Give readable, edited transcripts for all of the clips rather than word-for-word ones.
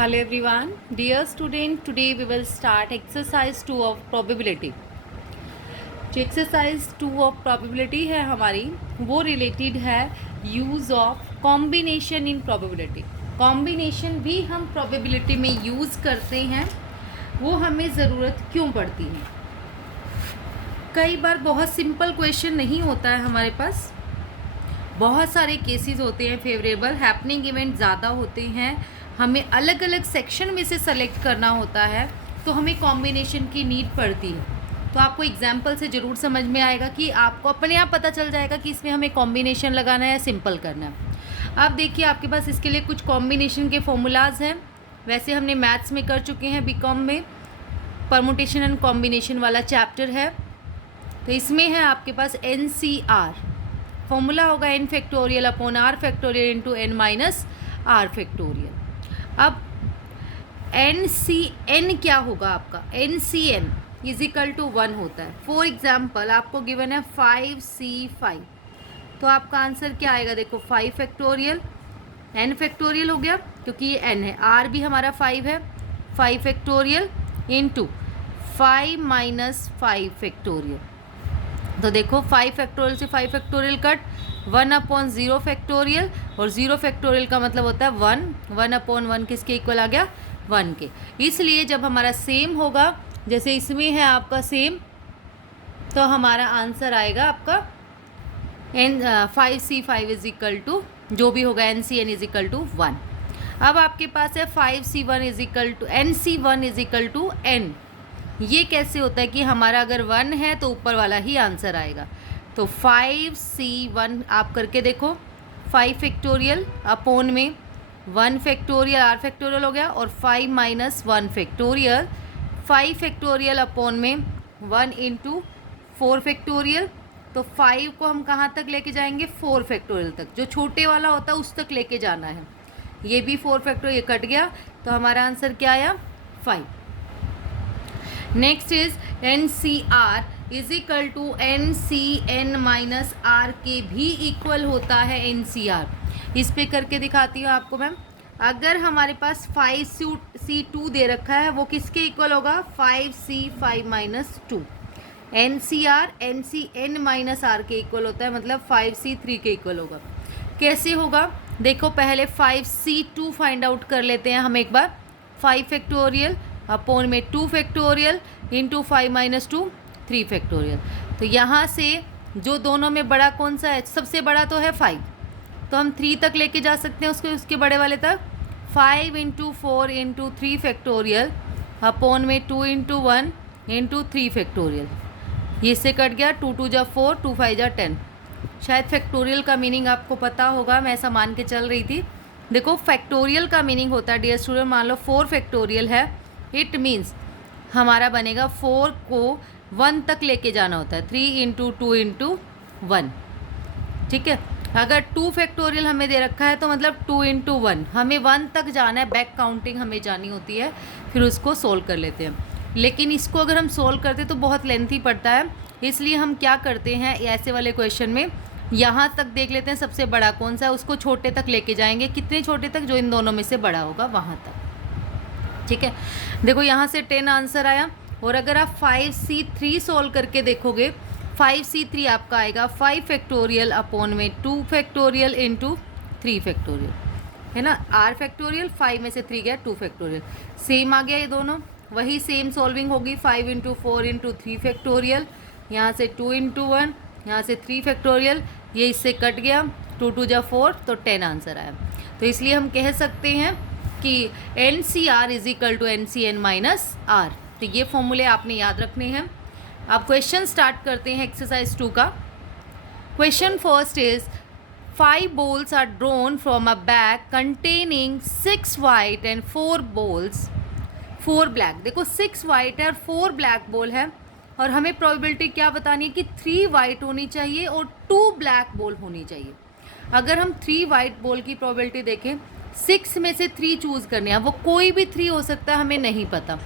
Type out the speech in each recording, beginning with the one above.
Hello everyone, dear student. Today we will start exercise 2 of probability. जो exercise 2 of probability है हमारी, वो related है use of combination in probability. Combination भी हम probability में यूज़ करते हैं, वो हमें ज़रूरत क्यों पड़ती है? कई बार बहुत सिंपल क्वेश्चन नहीं होता है हमारे पास, बहुत सारे केसेस होते हैं फेवरेबल, हैपनिंग इवेंट ज़्यादा होते हैं, हमें अलग अलग सेक्शन में से सेलेक्ट करना होता है, तो हमें कॉम्बिनेशन की नीड पड़ती है. तो आपको एग्जाम्पल से ज़रूर समझ में आएगा कि आपको अपने आप पता चल जाएगा कि इसमें हमें कॉम्बिनेशन लगाना है या सिंपल करना है. अब देखिए आपके पास इसके लिए कुछ कॉम्बिनेशन के फॉर्मूलाज हैं. वैसे हमने मैथ्स में कर चुके हैं, बीकॉम में परमुटेशन एंड कॉम्बिनेशन वाला चैप्टर है. तो इसमें है आपके पास NCR, फॉर्मूला होगा n factorial upon r factorial into n minus r factorial. अब NCN क्या होगा आपका? NCN इज इक्वल टू 1 होता है. फॉर एग्जाम्पल आपको गिवन है 5C5, तो आपका आंसर क्या आएगा? देखो 5 फैक्टोरियल, n फैक्टोरियल हो गया क्योंकि ये n है, r भी हमारा 5 है, 5 फैक्टोरियल इंटू 5 माइनस 5 फैक्टोरियल. तो देखो 5 फैक्टोरियल से 5 फैक्टोरियल कट, 1 अपॉन 0 फैक्टोरियल, और 0 फैक्टोरियल का मतलब होता है 1, 1 अपॉन 1 किसके इक्वल आ गया? 1 के. इसलिए जब हमारा सेम होगा, जैसे इसमें है आपका सेम, तो हमारा आंसर आएगा आपका 5C5 इज इक्वल टू, जो भी होगा NCN इज इक्वल टू 1. अब आपके पास है 5C1 is equal to NC1 is equal to N. ये कैसे होता है कि हमारा अगर 1 है तो ऊपर वाला ही आंसर आएगा. तो 5C1 आप करके देखो, 5 फैक्टोरियल अपॉन में 1 फैक्टोरियल, r फैक्टोरियल हो गया, और 5 माइनस 1 फैक्टोरियल, 5 फैक्टोरियल अपॉन में 1 इंटू 4 फैक्टोरियल. तो 5 को हम कहाँ तक लेके जाएंगे? 4 फैक्टोरियल तक, जो छोटे वाला होता है उस तक लेके जाना है. ये भी 4 फैक्टोरियल, ये कट गया, तो हमारा आंसर क्या आया? 5. Next is NCR is equal to NCN minus R के भी इक्वल होता है NCR. इस पे करके दिखाती हूँ आपको मैम. अगर हमारे पास 5C2 दे रखा है, वो किसके इक्वल होगा? 5C5 minus 2. NCR NCN minus R के इक्वल होता है, मतलब 5C3 के इक्वल होगा. कैसे होगा? देखो पहले 5C2 फाइंड आउट कर लेते हैं हम एक बार. 5 फैक्टोरियल अपॉन में 2 फैक्टोरियल इंटू 5 माइनस 2 3 फैक्टोरियल. तो यहाँ से जो दोनों में बड़ा कौन सा है? सबसे बड़ा तो है 5, तो हम 3 तक लेके जा सकते हैं उसके बड़े वाले तक. 5 इंटू 4 इंटू 3 फैक्टोरियल अपॉन में 2 इंटू 1 इंटू 3 फैक्टोरियल. ये से कट गया, 2 2 जा 4, 2 5 जा 10. शायद फैक्टोरियल का मीनिंग आपको पता होगा, मैं ऐसा मान के चल रही थी. देखो फैक्टोरियल का मीनिंग होता है डियर स्टूडेंट, मान लो 4 फैक्टोरियल है, इट मीन्स हमारा बनेगा 4 को 1 तक लेके जाना होता है, 3 इंटू 2 इंटू 1. ठीक है. अगर 2 फैक्टोरियल हमें दे रखा है तो मतलब 2 इंटू 1, हमें 1 तक जाना है, बैक काउंटिंग हमें जानी होती है, फिर उसको सोल्व कर लेते हैं. लेकिन इसको अगर हम सोल्व करते तो बहुत लेंथी पड़ता है, इसलिए हम क्या करते हैं ऐसे वाले क्वेश्चन में, यहाँ तक देख लेते हैं सबसे बड़ा कौन सा है, उसको छोटे तक लेके जाएंगे. कितने छोटे तक? जो इन दोनों में से बड़ा होगा वहाँ तक. ठीक है. देखो यहाँ से 10 आंसर आया, और अगर आप 5C3 सोल्व करके देखोगे, 5C3 आपका आएगा 5 फैक्टोरियल अपॉन में 2 फैक्टोरियल इंटू 3 फैक्टोरियल, है ना. r फैक्टोरियल, 5 में से 3 गया, 2 फैक्टोरियल, सेम आ गया ये दोनों. वही सेम सॉल्विंग होगी, 5 इंटू 4 इंटू 3 फैक्टोरियल, यहाँ से 2 इंटू 1, यहाँ से 3 फैक्टोरियल, ये इससे कट गया, 2 2 जा 4, तो 10 आंसर आया. तो इसलिए हम कह सकते हैं कि NCR is equal to NCN minus R. तो ये फॉर्मूले आपने याद रखने हैं. अब क्वेश्चन स्टार्ट करते हैं एक्सरसाइज 2 का. Question first is 5 balls are drawn from a bag containing 6 white and 4 balls 4 black. देखो 6 वाइट है और 4 ब्लैक बॉल है, और हमें प्रोबेबिलिटी क्या बतानी है कि 3 वाइट होनी चाहिए और 2 ब्लैक बॉल होनी चाहिए. अगर हम 3 वाइट बॉल की प्रोबेबिलिटी देखें, 6 में से 3 चूज़ करने हैं, वो कोई भी 3 हो सकता है, हमें नहीं पता,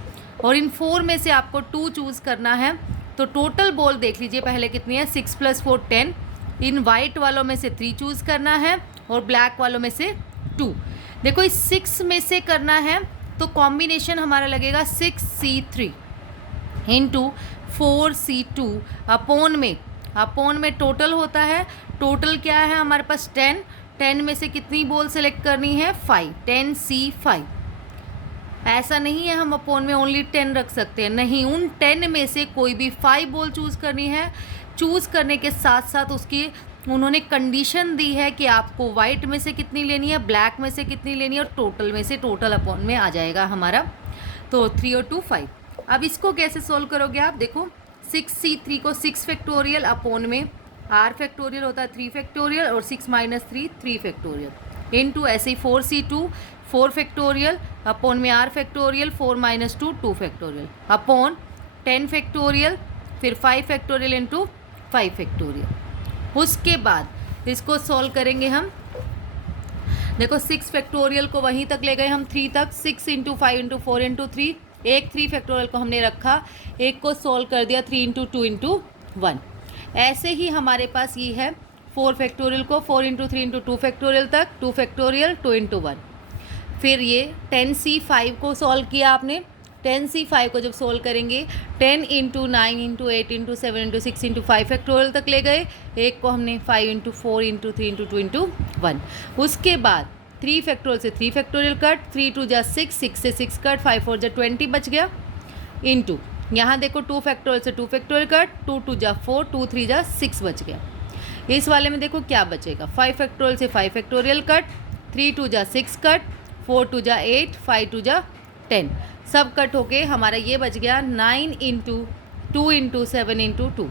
और इन 4 में से आपको 2 चूज़ करना है. तो टोटल बॉल देख लीजिए पहले कितनी है, 6 + 4 10. इन वाइट वालों में से 3 चूज़ करना है और ब्लैक वालों में से 2. देखो इस 6 में से करना है तो कॉम्बिनेशन हमारा लगेगा 6C3 इंटू 4C2 अपोन में टोटल होता है। टोटल क्या है हमारे पास 10 में से कितनी बॉल सेलेक्ट करनी है 5, 10C5। ऐसा नहीं है हम अपोन में ओनली 10 रख सकते हैं, नहीं, उन 10 में से कोई भी 5 बॉल चूज़ करनी है। चूज़ करने के साथ साथ उसकी उन्होंने कंडीशन दी है कि आपको वाइट में से कितनी लेनी है, ब्लैक में से कितनी लेनी है, और टोटल में से, टोटल अपॉन में आ जाएगा हमारा। तो 3 और 2 5। अब इसको कैसे सोल्व करोगे आप, देखो 6C3 को 6 फैक्टोरियल अपोन में r फैक्टोरियल होता है 3 फैक्टोरियल और 6 - 3 3 फैक्टोरियल इंटू ऐसे ही 4C2 4 फैक्टोरियल अपोन में r factorial 4 - 2 2 factorial upon 10 factorial फिर 5 फैक्टोरियल इंटू 5 फैक्टोरियल। उसके बाद इसको सॉल्व करेंगे हम। देखो 6 फैक्टोरियल को वहीं तक ले गए हम 3 तक, 6 × 5 × 4 × 3, एक 3 फैक्टोरियल को हमने रखा, एक को सॉल्व कर दिया 3 × 2 × 1। ऐसे ही हमारे पास ये है 4 फैक्टोरियल को 4 × 3 × 2 फैक्टोरियल तक, 2 फैक्टोरियल 2 × 1। फिर ये 10C5 को सॉल्व किया आपने। 10C5 को जब सोल्व करेंगे 10 × 9 × 8 × 7 × 6 × 5 फैक्टोरियल तक ले गए, एक को हमने 5 × 4 × 3 × 2 × 1। उसके बाद 3 फैक्टोरियल से 3 फैक्टोरियल कट, 3 × 2 = 6, 6 से 6 कट, 5 × 4 = 20 बच गया, इंटू यहाँ देखो 2 फैक्टोरियल से 2 फैक्टोरियल कट, 2 × 2 = 4, 2 × 3 = 6 बच गया। इस वाले में देखो क्या बचेगा, 5 फैक्टोरियल से 5 फैक्टोरियल कट, 3 × 2 = 6 कट, 4 × 2 = 8, 5 × 2 = 10, सब कट होके हमारा ये बच गया 9 × 2 × 7 × 2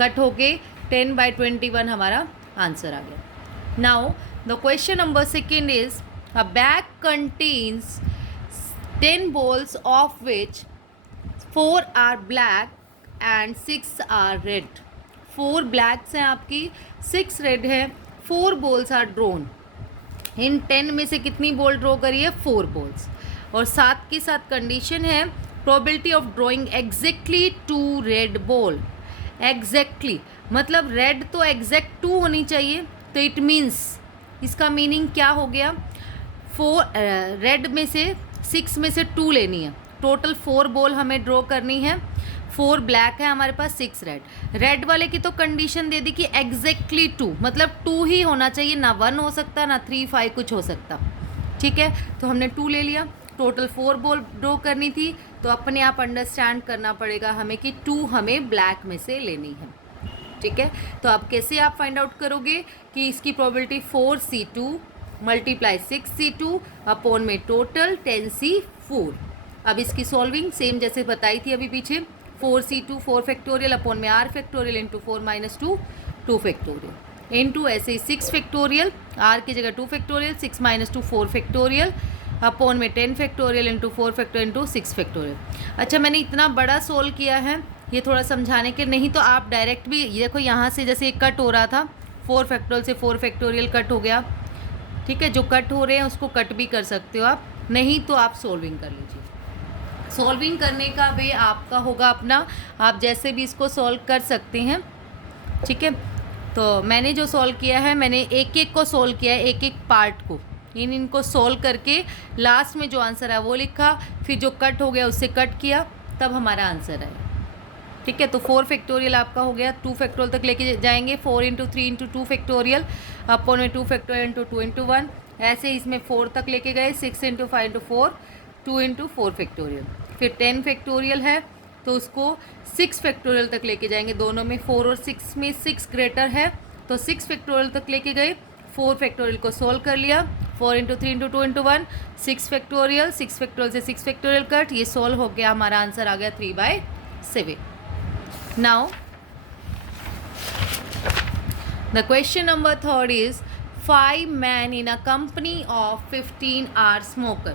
कट होके 10/21 हमारा आंसर आ गया। Now the question number 2 is a bag contains 10 balls of which 4 are black and 6 are red। 4 blacks हैं आपकी, 6 रेड है, 4 balls are drawn। इन 10 में से कितनी बॉल ड्रॉ करिए 4 बॉल्स, और साथ के साथ कंडीशन है probability of drawing exactly 2 red ball. Exactly मतलब रेड तो एग्जैक्ट 2 होनी चाहिए, तो इट मीन्स इसका मीनिंग क्या हो गया, 4 रेड में से 6 में से 2 लेनी है, टोटल 4 बॉल हमें ड्रॉ करनी है। 4 ब्लैक है हमारे पास, 6 रेड वाले की तो कंडीशन दे दी कि एग्जैक्टली 2 मतलब 2 ही होना चाहिए, ना 1 हो सकता ना 3 5 कुछ हो सकता। ठीक है, तो हमने 2 ले लिया, टोटल 4 बॉल ड्रॉ करनी थी, तो अपने आप अंडरस्टैंड करना पड़ेगा हमें कि 2 हमें ब्लैक में से लेनी है। ठीक है, तो अब कैसे आप फाइंड आउट करोगे कि इसकी प्रोबेबिलिटी 4C2 × 6C2 अपोन में टोटल 10C4। अब इसकी सॉल्विंग सेम जैसे बताई थी अभी पीछे, 4C2 4 फैक्टोरियल अपोन में r factorial into 4 - 2 2 factorial into ऐसे ही 6 फैक्टोरियल, r की जगह 2 फैक्टोरियल, 6 - 2 4 फैक्टोरियल अपोन में 10 factorial into 4 factorial into 6 factorial. अच्छा, मैंने इतना बड़ा सोल्व किया है ये थोड़ा समझाने के, नहीं तो आप डायरेक्ट भी देखो यहाँ से जैसे कट हो रहा था 4 फैक्टोरियल से 4 फैक्टोरियल कट हो गया। ठीक है, जो कट हो रहे हैं उसको कट भी कर सकते हो आप, नहीं तो आप सोल्विंग कर लीजिए। सॉल्विंग करने का वे आपका होगा अपना, आप जैसे भी इसको सॉल्व कर सकते हैं। ठीक है, तो मैंने जो सॉल्व किया है मैंने एक एक को सॉल्व किया है, एक एक पार्ट को, इनको सॉल्व करके लास्ट में जो आंसर है वो लिखा, फिर जो कट हो गया उससे कट किया, तब हमारा आंसर आया। ठीक है, तो 4 फैक्टोरियल आपका हो गया, 2 फैक्टोरियल तक लेके जाएंगे, 4 × 3 × 2 फैक्टोरियल अपोन में 2 फैक्टोरियल इंटू 2 × 1, ऐसे इसमें 4 तक लेके गए, 6 × 5 × 4 2 × 4 फैक्टोरियल, फिर 10 फैक्टोरियल है तो उसको 6 फैक्टोरियल तक लेके जाएंगे, दोनों में 4 और 6 में 6 ग्रेटर है तो 6 फैक्टोरियल तक लेके गए, 4 फैक्टोरियल को सोल्व कर लिया, 4 × 3 × 2 × 1 6 फैक्टोरियल, 6 फैक्टोरियल से 6 फैक्टोरियल कट, ये सोल्व हो गया, हमारा आंसर आ गया 3/7। Now the question number 3 is 5 men in a company of 15 are smoker।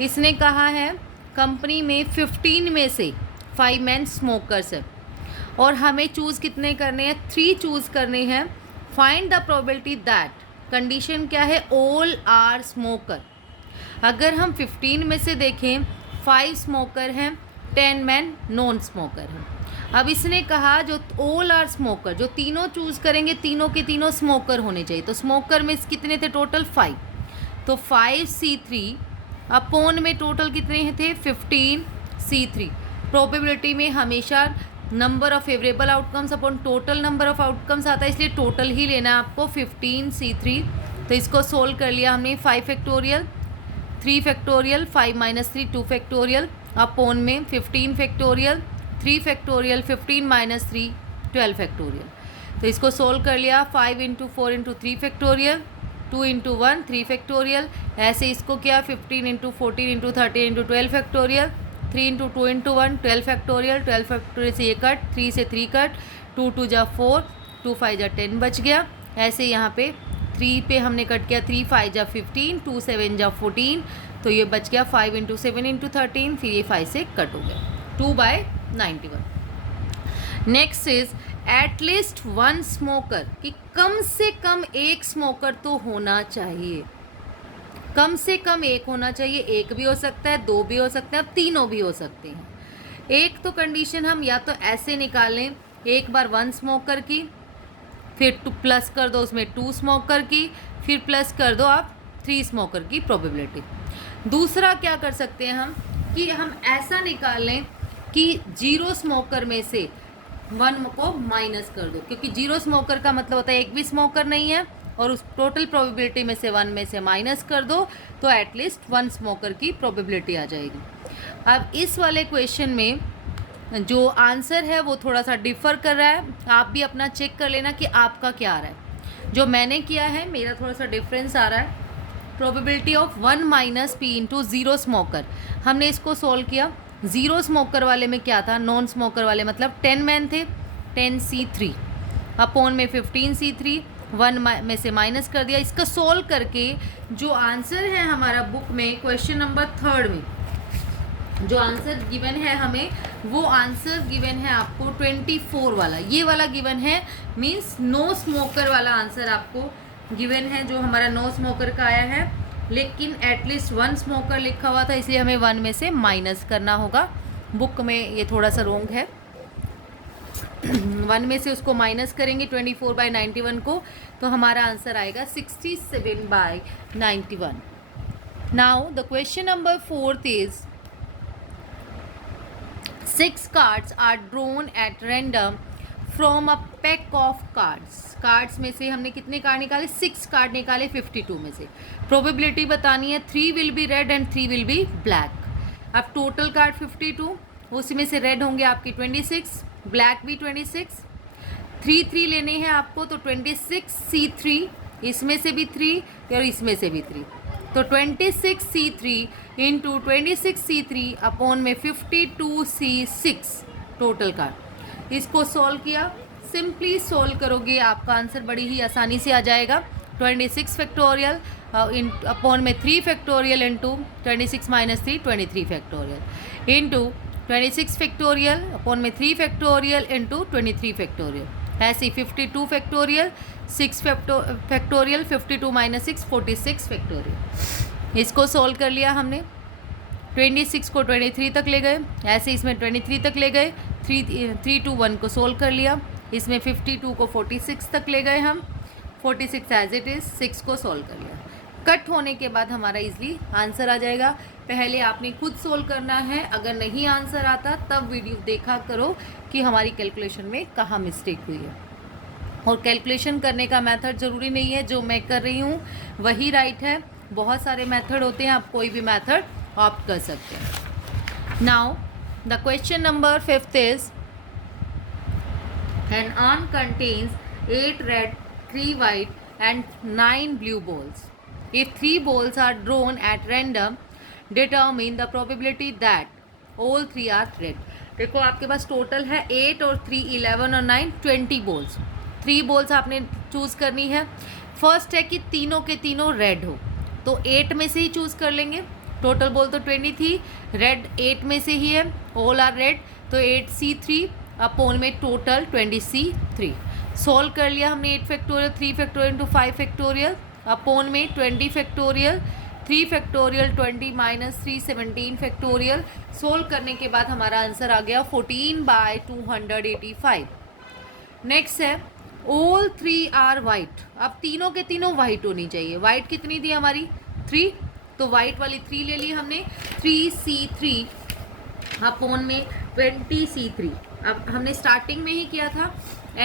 इसने कहा है कंपनी में 15 में से 5 मैन स्मोकर्स है और हमें चूज़ कितने करने हैं, 3 चूज़ करने हैं। Find the probability that, condition क्या है, ऑल आर स्मोकर। अगर हम 15 में से देखें 5 स्मोकर हैं, 10 मैन नॉन स्मोकर हैं। अब इसने कहा जो ऑल आर स्मोकर, जो तीनों चूज़ करेंगे तीनों के तीनों स्मोकर होने चाहिए, तो स्मोकर में कितने थे टोटल 5, तो 5C3 अपोन में टोटल कितने थे 15 C3। प्रोबेबिलिटी में हमेशा number of favourable outcomes upon total number of outcomes आता है, इसलिए टोटल ही लेना है आपको 15 C3। तो इसको सोल्व कर लिया हमने 5 factorial 3 factorial 5 minus 3 2 factorial upon में 15 फैक्टोरियल 3 फैक्टोरियल 15 माइनस 3 12 फैक्टोरियल। तो इसको सोल्व कर लिया 5 into 4 into 3 factorial 2 into 1 3 factorial. ऐसे इसको किया 15 into 14 into 13 into 12 factorial 3 into 2 into 1 12 factorial. 12 factorial से ये कट 3 से 3 कट 2 2 जा 4 2 5 जा 10 बच गया। ऐसे यहाँ पे 3 पे हमने कट किया 3 5 जा 15 2 7 जा 14, तो ये बच गया 5 इंटू 7 इंटू 13, फिर ये 5 से कट हो गया 2/91। Next is at least one smoker, कि कम से कम एक स्मोकर तो होना चाहिए, कम से कम एक होना चाहिए। एक भी हो सकता है, दो भी हो सकते हैं, अब तीनों भी हो सकते हैं। एक तो कंडीशन हम या तो ऐसे निकालें, एक बार 1 स्मोकर की, फिर 2 प्लस कर दो उसमें 2 स्मोकर की, फिर प्लस कर दो आप 3 स्मोकर की प्रोबेबिलिटी। दूसरा क्या कर सकते हैं हम कि हम ऐसा निकाल लें कि 0 स्मोकर में से 1 को माइनस कर दो, क्योंकि 0 स्मोकर का मतलब होता है एक भी स्मोकर नहीं है, और उस टोटल प्रोबेबिलिटी में से 1 में से माइनस कर दो तो एटलीस्ट 1 स्मोकर की प्रोबेबिलिटी आ जाएगी। अब इस वाले क्वेश्चन में जो आंसर है वो थोड़ा सा डिफ़र कर रहा है, आप भी अपना चेक कर लेना कि आपका क्या आ रहा है। जो मैंने किया है मेरा थोड़ा सा डिफरेंस आ रहा है। Probability of 1 minus P into 0 smoker, हमने इसको सोल्व किया। 0 स्मोकर वाले में क्या था, नॉन स्मोकर वाले मतलब 10 मैन थे, 10 C3 अपोन में 15 C3, 1 में से माइनस कर दिया। इसका सोल्व करके जो आंसर है हमारा बुक में क्वेश्चन नंबर 3 में जो आंसर गिवन है हमें, वो आंसर गिवन है आपको 24 वाला, ये वाला गिवन है, मीन्स नो स्मोकर वाला आंसर आपको गिवन है, जो हमारा नो स्मोकर का आया है। लेकिन एटलीस्ट 1 स्मोकर लिखा हुआ था, इसलिए हमें 1 में से माइनस करना होगा। बुक में ये थोड़ा सा रॉन्ग है 1 में से उसको माइनस करेंगे 24/91 को, तो हमारा आंसर आएगा 67/91। Now the question number 4 is 6 cards are drawn at random from a pack of cards। Cards में से हमने कितने कार्ड निकाले, 6 कार्ड निकाले 52 में से। प्रोबेबिलिटी बतानी है 3 will be red and 3 will be black. अब टोटल कार्ड 52, उसमें से रेड होंगे आपकी 26, ब्लैक भी 26, 3 लेने हैं आपको, तो 26 C3, इसमें से भी 3 और इसमें से भी 3, तो 26 C3 इंटू 26 C3 अपोन में 52 C6 टोटल कार्ड। इसको सॉल्व किया, सिंपली सॉल्व करोगे आपका आंसर बड़ी ही आसानी से आ जाएगा। 26 फैक्टोरियल अपॉन में 3 factorial into 26 minus 3 23 factorial into 26 factorial upon में 3 फैक्टोरियल इंटू 23 फैक्टोरियल। ऐसे 52 फैक्टोरियल 6 फैक्टोरियल 52 माइनस 6 46 फैक्टोरियल। इसको सॉल्व कर लिया हमने, 26 को 23 तक ले गए, ऐसे इसमें 23 तक ले गए, 3 to 1 को सोल्व कर लिया, इसमें 52 को 46 तक ले गए हम, 46 एज इट इज़, 6 को सोल्व कर लिया। कट होने के बाद हमारा इजली आंसर आ जाएगा। पहले आपने खुद सोल्व करना है, अगर नहीं आंसर आता तब वीडियो देखा करो कि हमारी कैलकुलेशन में कहाँ मिस्टेक हुई है। और कैलकुलेशन करने का मेथड ज़रूरी नहीं है जो मैं कर रही हूँ वही राइट है, बहुत सारे मेथड होते हैं, आप कोई भी मेथड ऑप्ट कर सकते हैं। Now the question number 5 is an urn contains 8 red, 3 white and 9 blue balls. If 3 balls are drawn at random, determine the probability that all 3 are red. देखो आपके पास टोटल है 8 और 3 11 और 9 20 बॉल्स। 3 बॉल्स आपने choose करनी है। फर्स्ट है कि तीनों के तीनों रेड हो, तो 8 में से ही चूज़ कर लेंगे। टोटल बॉल तो 20 थी, रेड 8 में से ही है, ऑल आर रेड, तो 8 C3 अपोन में टोटल 20 C3। सॉल्व कर लिया हमने 8 factorial 3 factorial into 5 factorial upon में 20 factorial 3 factorial 20 minus 3 17 factorial. Solve करने के बाद हमारा आंसर आ गया 14/285। नेक्स्ट है ऑल 3 आर वाइट। अब तीनों के तीनों वाइट होनी चाहिए। वाइट कितनी थी हमारी 3, तो वाइट वाली 3 ले ली हमने, 3c3 अपॉन में 20c3। अब हमने स्टार्टिंग में ही किया था,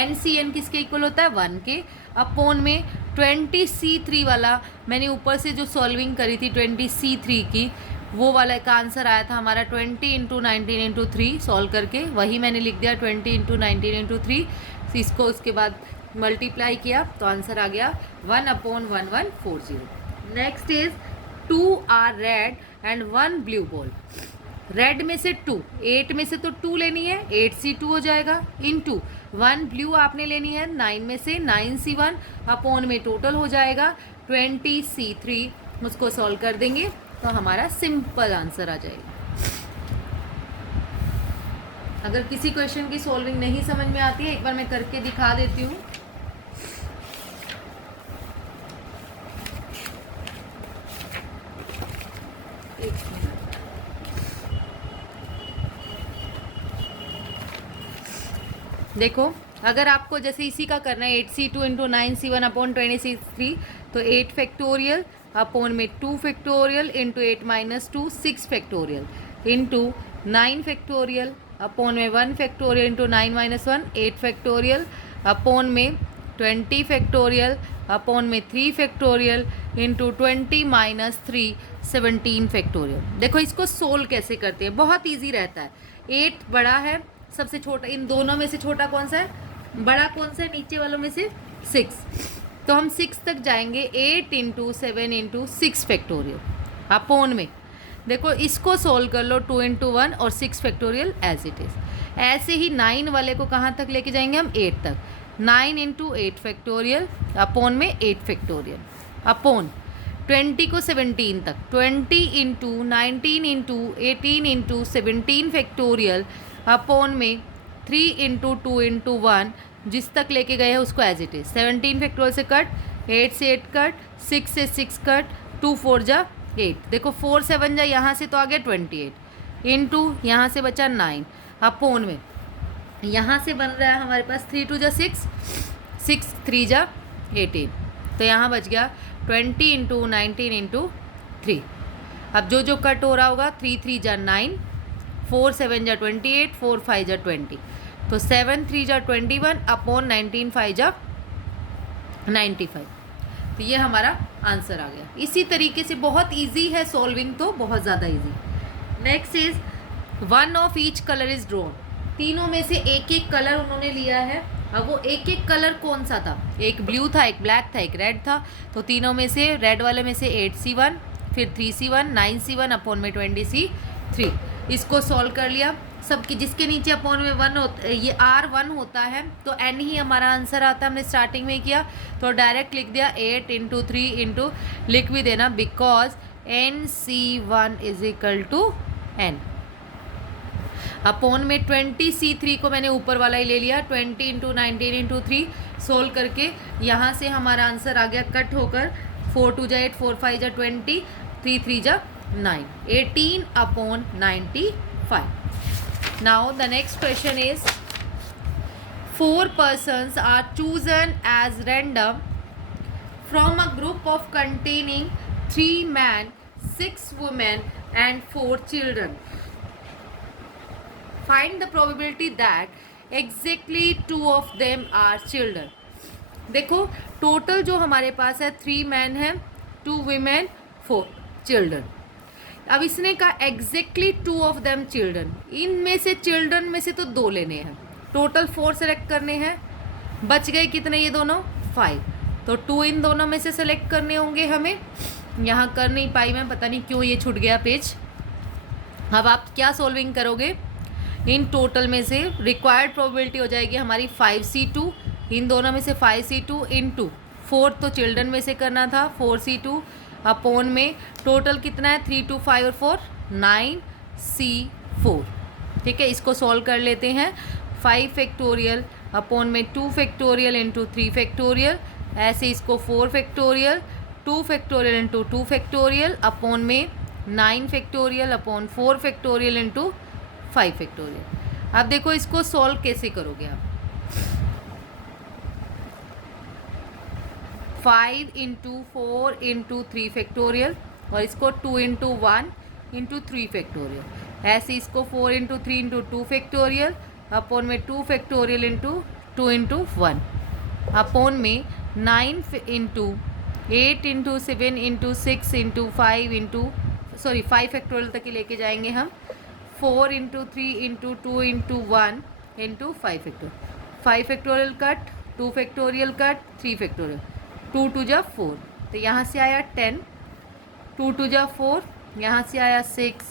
NCN किसके इक्वल होता है 1 के, अपॉन में 20c3 वाला मैंने ऊपर से जो सॉल्विंग करी थी 20c3 की, वो वाला का आंसर आया था हमारा 20 × 19 × 3 सॉल्व करके, वही मैंने लिख दिया 20 × 19 × 3। इसको उसके बाद मल्टीप्लाई किया तो आंसर आ गया 1/1140। Next is 2 are red and 1 blue ball. Red में से 2, 8 में से तो 2 लेनी है, 8c2 हो जाएगा, इनटू 1 ब्लू आपने लेनी है 9 में से, 9c1 अपॉन में टोटल हो जाएगा 20c3। उसको सॉल्व कर देंगे तो हमारा सिंपल आंसर आ जाएगा। अगर किसी क्वेश्चन की सॉल्विंग नहीं समझ में आती है, एक बार मैं करके दिखा देती हूँ। देखो, अगर आपको जैसे इसी का करना है 8c2 × 9c1 अपॉन 20c3, तो 8 फैक्टोरियल अपॉन में 2 factorial into 8 - 2 6 factorial into 9 factorial upon में 1 फैक्टोरियल इंटू 9 - 1 8 फैक्टोरियल अपॉन में 20 फैक्टोरियल अपॉन में 3 फैक्टोरियल इंटू 20 - 3 17 फैक्टोरियल। देखो इसको सोल्व कैसे करते हैं, बहुत ईजी रहता है। 8 बड़ा है, सबसे छोटा इन दोनों में से छोटा कौन सा है, बड़ा कौन सा है नीचे वालों में से 6, तो हम 6 तक जाएंगे। 8 × 7 × 6 फैक्टोरियल अपॉन में, देखो इसको सोल्व कर लो 2 × 1 और 6 फैक्टोरियल एज इट इज़। ऐसे ही 9 वाले को कहाँ तक लेके जाएंगे हम, 8 तक, 9 × 8 फैक्टोरियल अपॉन में 8 फैक्टोरियल अपॉन 20 को 17 तक, 20 × 19 × 18 × 17 फैक्टोरियल अपॉन में 3 × 2 × 1 जिस तक लेके गए हैं उसको एज इट इज। 17 फैक्टोरियल से कट, 8 से 8 कट, 6 से 6 कट, 2 4 जा 8, देखो 4 7 जा यहाँ से तो आ गया 28 इंटू यहाँ से बचा 9 अपॉन में यहाँ से बन रहा है हमारे पास 3 2 जा 6, 6 3 जा 18, तो यहाँ बच गया 20 × 19 × 3। अब जो जो कट हो रहा होगा 3 3 जा 9, 4 7 जा 28, 4 5 जा 20, तो 7 3 जा 21 अपॉन 19 5 जा 95, तो ये हमारा आंसर आ गया। इसी तरीके से बहुत इजी है सॉल्विंग, तो बहुत ज़्यादा easy. Next is 1 of each colour is drawn. तीनों में से एक एक कलर उन्होंने लिया है। अब वो एक एक कलर कौन सा था, एक ब्लू था, एक ब्लैक था, एक रेड था, तो तीनों में से रेड वाले में से 8c1 फिर 3c1 9c1 अपॉन में 20c3। इसको सॉल्व कर लिया, सबकी जिसके नीचे अपॉन में 1 होता, ये R1 होता है तो N ही हमारा आंसर आता है। हमने स्टार्टिंग में किया तो डायरेक्ट लिख दिया 8 × 3 इंटू लिख भी देना बिकॉज NC1 = N अपॉन में 20c3 को मैंने ऊपर वाला ही ले लिया 20 × 19 × 3 सोल्व करके यहाँ से हमारा आंसर आ गया कट होकर 4 2 जा 8, 4 5 जा 20, 3 3 जा 9, 18 upon 95. Now the next question is 4 persons are chosen as random from a group of containing 3 men, 6 women and 4 children. Find the probability that exactly 2 of them are children. देखो total जो हमारे पास है 3 man है, 2 women, 4 children. अब इसने कहा exactly 2 of them children, इनमें से चिल्ड्रन में से तो 2 लेने हैं, टोटल 4 सेलेक्ट करने हैं, बच गए कितने ये दोनों 5, तो 2 इन दोनों में से सेलेक्ट करने होंगे हमें। यहाँ कर नहीं पाई मैं, पता नहीं क्यों ये छूट गया पेज। अब आप क्या सोल्विंग करोगे, इन टोटल में से रिक्वायर्ड प्रोबेबिलिटी हो जाएगी हमारी 5c2, इन दोनों में से 5c2 इंटू 4 तो चिल्ड्रन में से करना था 4c2 अपॉन में टोटल कितना है 3 2 5 और 4 9c4। ठीक है, इसको सॉल्व कर लेते हैं। 5 फैक्टोरियल अपॉन में 2 फैक्टोरियल इंटू 3 फैक्टोरियल, ऐसे इसको 4 factorial 2 factorial into 2 factorial upon में 9 factorial upon 4 factorial into 5 factorial. अब देखो इसको सॉल्व कैसे करोगे आप, 5 × 4 × 3 फैक्टोरियल और इसको 2 इंटू 1 इंटू 3 फैक्टोरियल। ऐसे इसको 4 इंटू 3 इंटू 2 फैक्टोरियल अपॉन में 2 फैक्टोरियल इंटू 2 इंटू 1 अपॉन में 9 into 8 into 7 into 6 into 5 into 5 factorial तक ही लेके जाएंगे हम। 4 into 3 into 2 into 1 into 5 factorial. 5 factorial cut, 2 factorial cut, 3 factorial, 2 टू जा 4, तो यहाँ से आया 10, 2 टू जा 4, यहाँ से आया 6,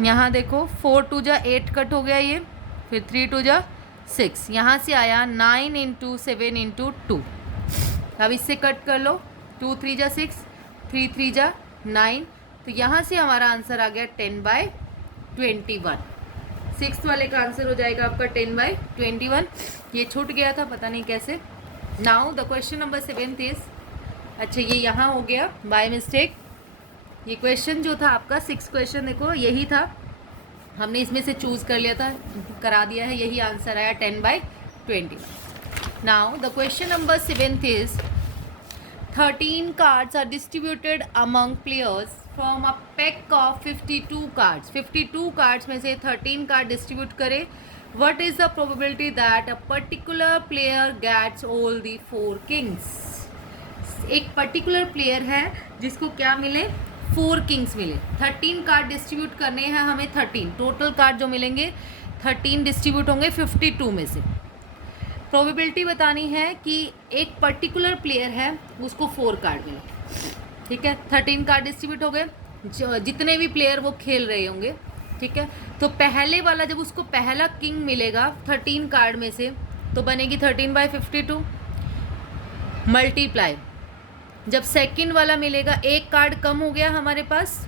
यहाँ देखो 4 टू जा 8 कट हो गया ये, फिर 3 टू जा 6, यहाँ से आया 9 इंटू 7 इंटू 2। अब इससे कट कर लो, 2 3 जा 6, 3 3 जा 9, तो यहाँ से हमारा आंसर आ गया 10/21। 6 वाले का आंसर हो जाएगा आपका 10/21। ये छूट गया था, पता नहीं कैसे। Now the question number 7 is, अच्छा ये यहाँ हो गया बाय मिस्टेक। ये क्वेश्चन जो था आपका 6 क्वेश्चन देखो यही था, हमने इसमें से चूज़ कर लिया था, करा दिया है, यही आंसर आया 10/21। Now the question number 7 is 13 cards are distributed among players from a pack of 52 cards। 52 cards में से 13 कार्ड डिस्ट्रीब्यूट करें। What is the probability that a particular player gets all the 4 kings? एक particular player है जिसको क्या मिले, 4 Kings मिले। 13 card distribute करने हैं हमें, 13 टोटल कार्ड जो मिलेंगे 13 डिस्ट्रीब्यूट होंगे 52 में से। प्रोबेबिलिटी बतानी है कि एक पर्टिकुलर प्लेयर है उसको 4 कार्ड मिले, ठीक है। 13 कार्ड डिस्ट्रीब्यूट हो गए, जितने भी प्लेयर वो खेल रहे होंगे, ठीक है। तो पहले वाला जब उसको पहला किंग मिलेगा 13 कार्ड में से, तो बनेगी 13/52 मल्टीप्लाई। जब सेकंड वाला मिलेगा, एक कार्ड कम हो गया हमारे पास,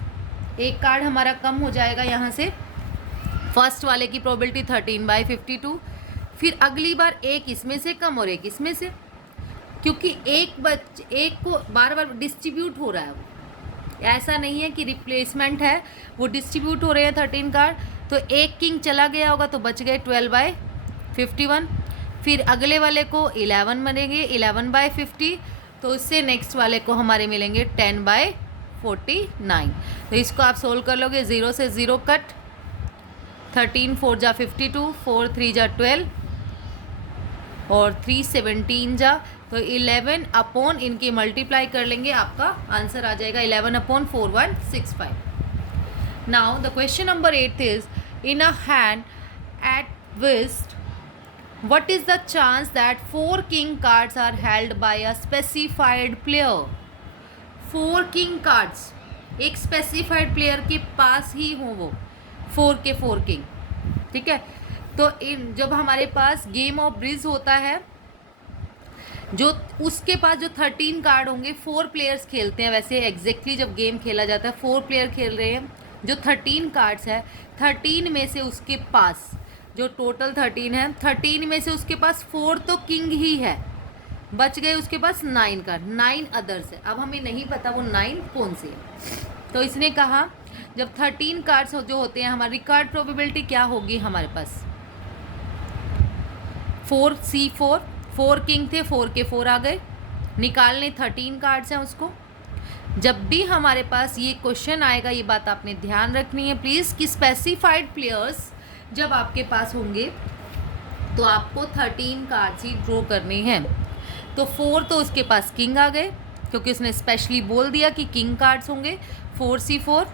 एक कार्ड हमारा कम हो जाएगा यहाँ से, फर्स्ट वाले की प्रोबेबिलिटी 13/52। फिर अगली बार एक इसमें से कम और एक इसमें से, क्योंकि एक को बार बार डिस्ट्रीब्यूट हो रहा है, वो ऐसा नहीं है कि रिप्लेसमेंट है, वो डिस्ट्रीब्यूट हो रहे हैं 13 कार्ड। तो एक किंग चला गया होगा तो बच गए 12/51। फिर अगले वाले को 11 बनेंगे, 11/50, तो उससे नेक्स्ट वाले को हमारे मिलेंगे 10/49। तो इसको आप सोल्व कर लोगे, 0 से 0 कट, 13 4 जा 52, 4 3 जा 12 और 3 17 जा, तो 11 अपॉन इनकी मल्टीप्लाई कर लेंगे, आपका आंसर आ जाएगा 11/4165। Now the question number 8 is, in a hand eight whist, what is the chance that 4 king cards are held by a specified player? 4 king cards एक स्पेसिफाइड प्लेयर के पास ही हों, वो 4 के 4 किंग, ठीक है। तो जब हमारे पास गेम ऑफ ब्रिज होता है, जो उसके पास जो 13 कार्ड होंगे, 4 प्लेयर्स खेलते हैं, वैसे एग्जैक्टली जब गेम खेला जाता है 4 प्लेयर खेल रहे हैं, जो 13 कार्ड्स है, 13 में से उसके पास जो टोटल 13 है, 13 में से उसके पास 4 तो किंग ही है, बच गए उसके पास 9 कार्ड, 9 अदर्स है। अब हमें नहीं पता वो 9 कौन से है, तो इसने कहा जब 13 कार्ड्स जो होते हैं, हमारी कार्ड प्रोबेबिलिटी क्या होगी हमारे पास, 4C4, 4 किंग थे, 4 के 4 आ गए, निकालने 13 कार्ड्स हैं उसको। जब भी हमारे पास ये क्वेश्चन आएगा, ये बात आपने ध्यान रखनी है प्लीज़, कि स्पेसिफाइड प्लेयर्स जब आपके पास होंगे तो आपको 13 कार्ड्स ही ड्रॉ करने हैं। तो 4 तो उसके पास किंग आ गए, क्योंकि उसने स्पेशली बोल दिया कि किंग कार्ड्स होंगे। 4C4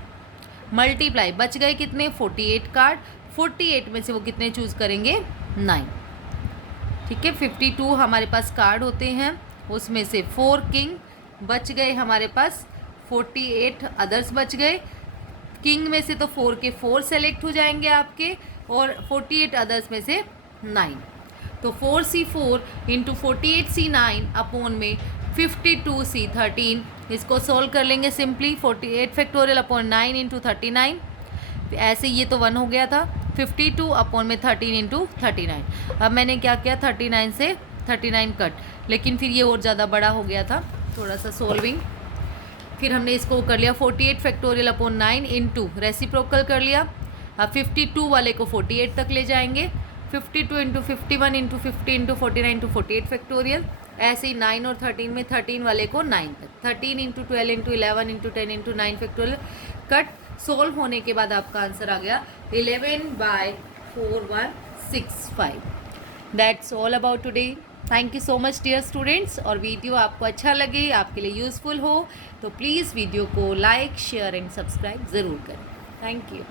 मल्टीप्लाई, बच गए कितने, 48 कार्ड, 48 में से वो कितने चूज़ करेंगे, 9, ठीक है। 52 हमारे पास कार्ड होते हैं, उसमें से 4 किंग बच गए हमारे पास, 48 अदर्स बच गए। किंग में से तो 4 के 4 सेलेक्ट हो जाएंगे आपके, और 48 अदर्स में से 9। तो 4C4 इंटू 48C9 अपॉन में 52C13, इसको सोल्व कर लेंगे सिंपली। 48 फैक्टोरियल अपॉन 9 इंटू 39, ऐसे ये तो 1 हो गया था। 52 अपॉन में 13 इंटू 39। अब मैंने क्या किया, 39 से 39 कट, लेकिन फिर ये और ज़्यादा बड़ा हो गया था, थोड़ा सा सोल्विंग। फिर हमने इसको कर लिया 48 फैक्टोरियल अपॉन 9 इंटू रेसिप्रोकल कर लिया। अब 52 वाले को 48 तक ले जाएंगे, 52 into 51 into 50 into 49 into 48 factorial, ऐसे ही 9 और 13 में 13 वाले को 9 तक, 13 into 12 into 11 into 10 into 9 factorial cut solve होने के बाद आपका आंसर आ गया 11/4165। That's all about today. Thank you so much dear students. और वीडियो आपको अच्छा लगे, आपके लिए यूज़फुल हो तो प्लीज़ वीडियो को लाइक शेयर एंड सब्सक्राइब ज़रूर करें। Thank you.